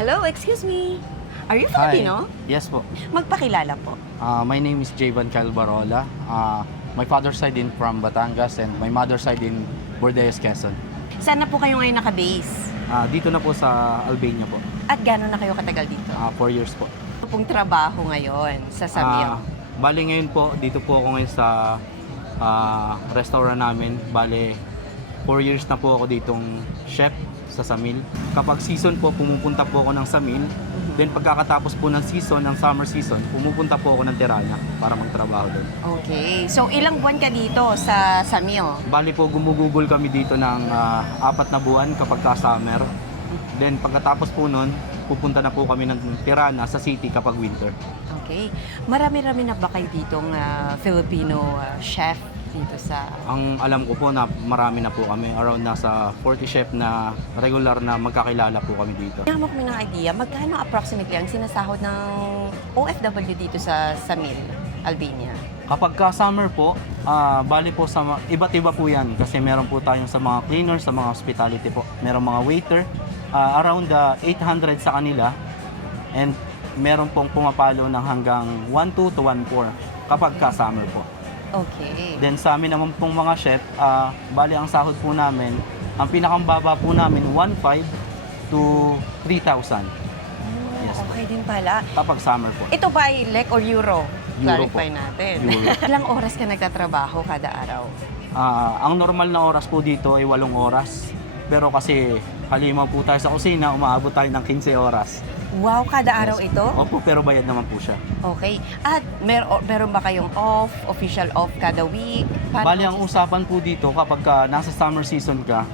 Hello, excuse me. Are you Filipino? Yes po. Magpakilala po. My name is Jayvan Calvarola. My father's side in from Batangas and my mother's side in Bordeaux, Quezon. Saan na po kayo ngayon naka-base? Dito na po sa Albania po. At gano'n na kayo katagal dito? 4 years po. Ano pong trabaho ngayon sa Samyang? Bale ngayon po, dito po ako ngayon sa restaurant namin. Bale, 4 years na po ako ditong chef sa Samil. Kapag season po, pumupunta po ako ng Samil. Then pagkakatapos po ng season, ng summer season, pumupunta po ako ng Tirana para magtrabaho doon. Okay. So, ilang buwan ka dito sa Samyo? Bali po, gumugugol kami dito ng 4 na buwan kapag ka-summer. Then pagkatapos po nun, pupunta na po kami ng Tirana sa city kapag winter. Okay. Marami-rami na ba kayo ditong Filipino chef dito sa... Ang alam ko po na marami na po kami, around nasa 40 chef na regular na magkakilala po kami dito. Kaya mo kami ng idea, magkano approximately ang sinasahod ng OFW dito sa Samil, Albania? Kapag ka-summer po, bali po sa iba't iba po yan kasi meron po tayong sa mga cleaners, sa mga hospitality po. Meron mga waiter, around 800 sa kanila and meron pong pumapalo ng hanggang 1.2 to 1.4 kapag ka-summer po. Okay. Then sa amin naman pong mga chef, bali ang sahod po namin, ang pinakambaba po namin 1.5 to 3,000 Yes po. Okay din pala. kapag summer po. Ito ba ay lek or euro? Euro Clarify po. natin. Euro. Ilang oras ka nagtatrabaho kada araw? Ang normal na oras po dito ay 8 oras. Pero kasi halimaw po tayo sa kusina, umaabot tayo ng 15 oras. Wow, kada araw ito? Opo, pero bayad naman po siya. Okay. At meron ba kayong off, official off kada week? Bali, ang usapan po dito kapag nasa summer season ka,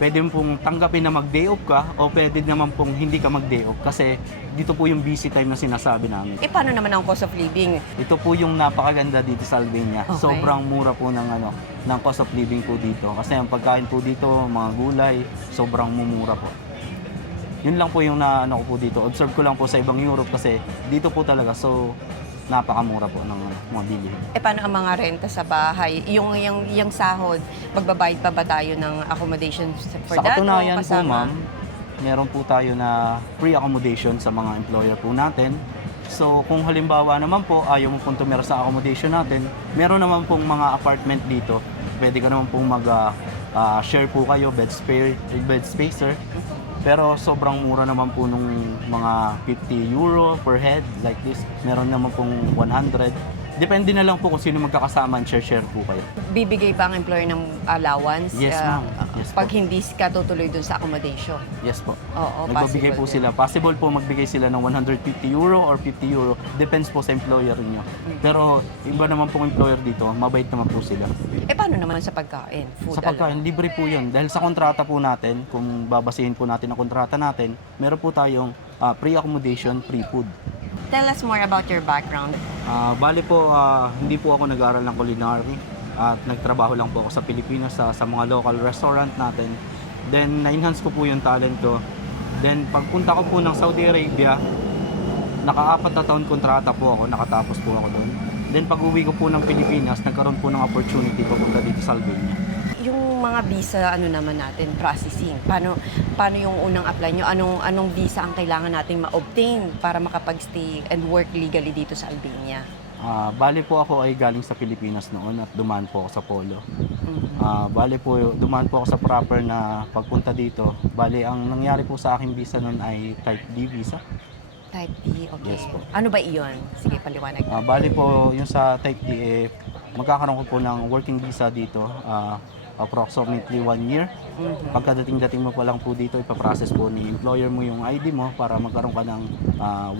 pwede mo pong tanggapin na mag-day off ka o pwede naman pong hindi ka mag-day off kasi dito po yung busy time na sinasabi namin. Paano naman ang cost of living? Ito po yung napakaganda dito sa Albania. Okay. Sobrang mura po ng cost of living po dito. Kasi ang pagkain po dito, mga gulay, sobrang mumura po. Yun lang po yung ko po dito. Observe ko lang po sa ibang Europe kasi dito po talaga. So, napakamura po ng mga bilihin. Paano ang mga renta sa bahay? Yung sahod, magbabayad pa ba tayo ng accommodation for Sa that? katunayan o po, kasama? ma'am, meron po tayo na free accommodation sa mga employer po natin. So, kung halimbawa naman po, ayaw mo pong tumira sa accommodation natin, meron naman pong mga apartment dito. Pwede ka naman pong mag-share po kayo, bed spacer. Pero sobrang mura naman po nung mga 50 euro per head, like this. Meron naman pong 100. Depende na lang po kung sino magkakasama, share po kayo. Bibigay ba ang employer ng allowance? Yes, ma'am. Yes po. Pag hindi ka tutuloy dun sa accommodation? Yes po. Oo, Nagbibigay po possible din. sila. Possible po magbigay sila ng 150 euro or 50 euro. Depends po sa employer niyo. Pero iba naman pong employer dito, mabait naman po sila. Paano naman sa pagkain? Food Sa pagkain, libre po yun. Dahil sa kontrata po natin, kung babasihin po natin ang kontrata natin, meron po tayong free accommodation, free food. Tell us more about your background. Bali po, hindi po ako nag-aaral ng culinary at nagtrabaho lang po ako sa Pilipinas sa mga local restaurant natin. Then, na-enhance ko po yung talent ko. Then, pagpunta ko po ng Saudi Arabia, naka-4 na taon kontrata po ako, nakatapos po ako doon. Then, pag-uwi ko po ng Pilipinas, nagkaroon po ng opportunity papunta dito sa Albania. Yung mga visa naman natin, processing. Paano yung unang apply nyo? Anong visa ang kailangan nating ma-obtain para makapag-stay and work legally dito sa Albania? Bali po ako ay galing sa Pilipinas noon at dumaan po ako sa Polo. Mhm. Bali po, dumaan po ako sa proper na pagpunta dito. Bali, ang nangyari po sa aking visa noon ay Type D visa. Type D, okay. Yes po. Ano ba iyon? Sige, paliwanag. Bali po, yung sa Type D, magkakaroon ko po ng working visa dito. Approximately 1 year. Mhm. Pagkadating-dating mo pa lang po dito, ipaprocess po ni employer mo yung ID mo para magkaroon ka ng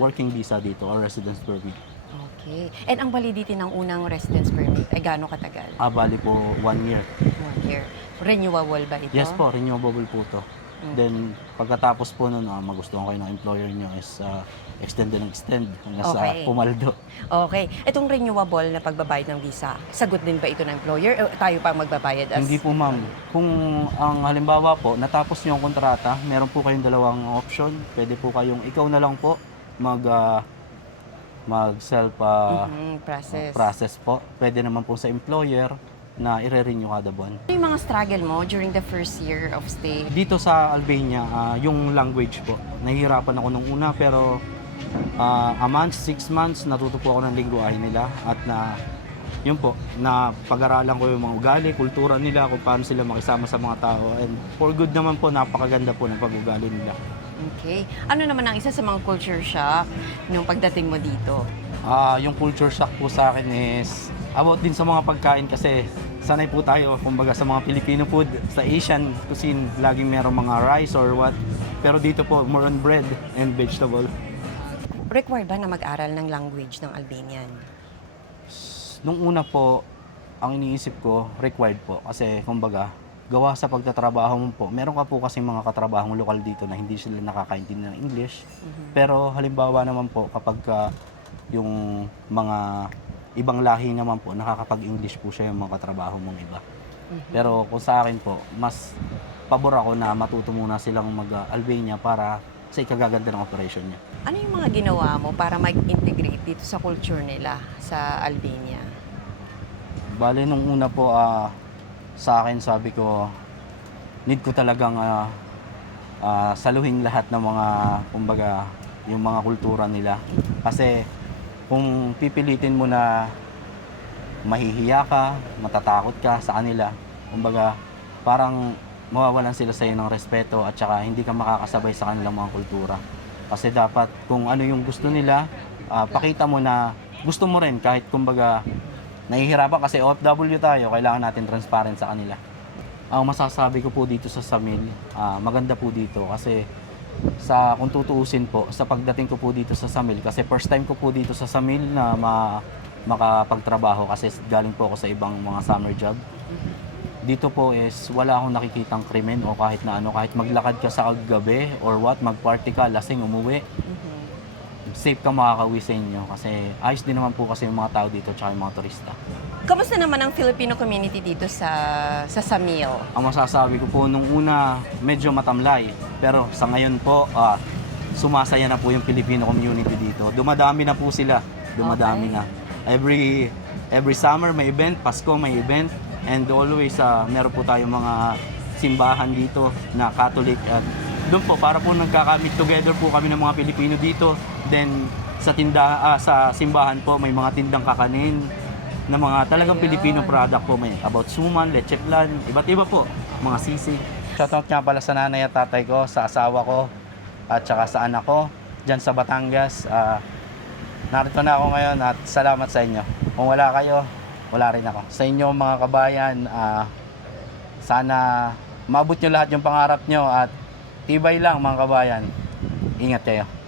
working visa dito or residence permit. Okay. And ang validity ng unang residence permit ay gaano katagal? Bali po 1 year. 1 year. Renewable ba ito? Yes po, renewable po to. Then pagkatapos po nun, magustuhan kayo ng employer nyo is extend hanggang sa Okay. pumaldo. Okay. Itong renewable na pagbabayad ng visa, sagot din ba ito ng employer o tayo pa magbabayad as... Hindi po ma'am. Kung ang halimbawa po, natapos nyo ang kontrata, meron po kayong dalawang option. Pwede po kayong ikaw na lang po mag self process. process po. Pwede naman po sa employer na ire-renew kada buwan. Ano yung mga struggle mo during the first year of stay? Dito sa Albania, yung language po, nahihirapan ako nung una pero a month, 6 months, natuto po ako ng lingwahe nila at yun po, na pag-aralan ko yung mga ugali, kultura nila, kung paano sila makisama sa mga tao. And for good naman po, napakaganda po ng pag-ugali nila. Okay. Ano naman ang isa sa mga culture shock nung pagdating mo dito? Yung culture shock po sa akin is about din sa mga pagkain kasi sanay po tayo, kumbaga sa mga Filipino food, sa Asian cuisine, laging merong mga rice or what. Pero dito po, more on bread and vegetable. Required ba na mag-aral ng language ng Albanian? Nung una po, ang iniisip ko, required po. Kasi, kumbaga, gawa sa pagtatrabaho mo po, meron ka po kasi mga katrabahong lokal dito na hindi sila nakakaintindi ng English. Pero, halimbawa naman po, kapag yung mga ibang lahi naman po, nakakapag-English po siya yung mga katrabaho mong iba. Pero kung sa akin po, mas pabor ako na matuto muna silang mag-Albania para sa ikagaganda ng operation niya. Ano yung mga ginawa mo para mag-integrate dito sa culture nila sa Albania? Bale, nung una po, sa akin sabi ko, need ko talagang saluhin lahat ng mga, kumbaga, yung mga kultura nila. Kasi kung pipilitin mo na mahihiya ka, matatakot ka sa kanila, kumbaga, parang mawawalan sila sa iyo ng respeto at saka hindi ka makakasabay sa kanilang mga kultura. Kasi dapat kung ano yung gusto nila, pakita mo na gusto mo rin kahit kumbaga nahihirapan kasi OFW tayo, kailangan natin transparent sa kanila. Ang masasabi ko po dito sa Samil, maganda po dito kasi kung tutuusin po, sa pagdating ko po dito sa Samil, kasi first time ko po dito sa Samil na makapagtrabaho kasi galing po ako sa ibang mga summer job. Dito po is wala akong nakikitang krimen o kahit na ano, kahit maglakad ka sa gabi or what, magparty ka, lasing, umuwi, safe ka makakauwi sa inyo kasi ayos din naman po kasi yung mga tao dito at yung mga turista. Kamusta naman ang Filipino community dito sa Samil? Ang masasabi ko po nung una, medyo matamlay. Pero sa ngayon po, sumasaya na po yung Filipino community dito. Dumadami na po sila. Dumadami na. Every summer may event, Pasko may event. And always, meron po tayong mga simbahan dito na Catholic. At doon po, para po nagkakamit together po kami ng mga Pilipino dito. Then sa simbahan po, may mga tindang kakanin na mga talagang Filipino product po. May about suman, leche flan, iba't iba po, mga sisig. Shoutout nga pala sa nanay at tatay ko, sa asawa ko, at saka sa anak ko, dyan sa Batangas. Narito na ako ngayon at salamat sa inyo. Kung wala kayo, wala rin ako. Sa inyo mga kabayan, sana maabot nyo lahat yung pangarap nyo at tibay lang mga kabayan. Ingat kayo.